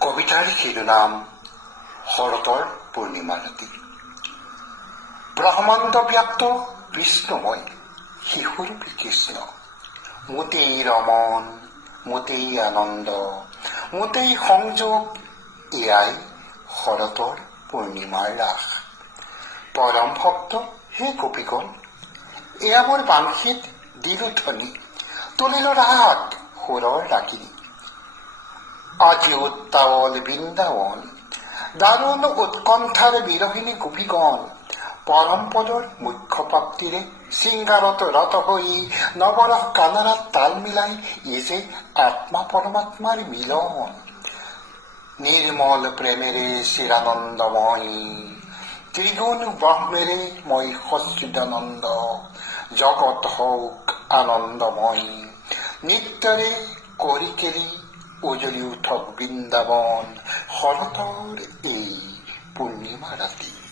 কবিতাৰ শিৰোনাম শৰতৰ পূৰ্ণিমা ৰাতি। ব্ৰহ্মাণ্ড ব্যাপ্ত বিষ্ণুময় শিশুৰূপী কৃষ্ণ, মোতেই ৰমন, মোতেই আনন্দ, মোতেই সংযোগ, এয়াই শৰতৰ পূৰ্ণিমাৰ ৰাস। পৰম ভক্ত হে গোপীগণ, এয়া মোৰ বাঞ্ছিত দিলো ধ্বনি, তুলিলো ৰাগ সুৰৰ ৰাগিনী। আজি উত্তাৱল বৃন্দাবন, দাৰুণ উৎকণ্ঠাৰ বিৰহিণী গোপীগণ, পৰম পদৰ মুখ্য প্ৰাপ্তিৰে শৃংগাৰত ৰত হৈ নৱৰস কানাৰাত তাল মিলাই ই যে আত্মা পৰমাত্মাৰ মিলন। নিৰ্মল প্ৰেমেৰে চিৰানন্দময়, ত্ৰিগুণ ব্ৰহ্মেৰে মই সচ্চিদানন্দ, জগত হওক আনন্দময়, নিত্যৰে কৰি কেৰি উজলি উঠক বৃন্দাবন, শৰতৰ এই পূৰ্ণিমা ৰাতি।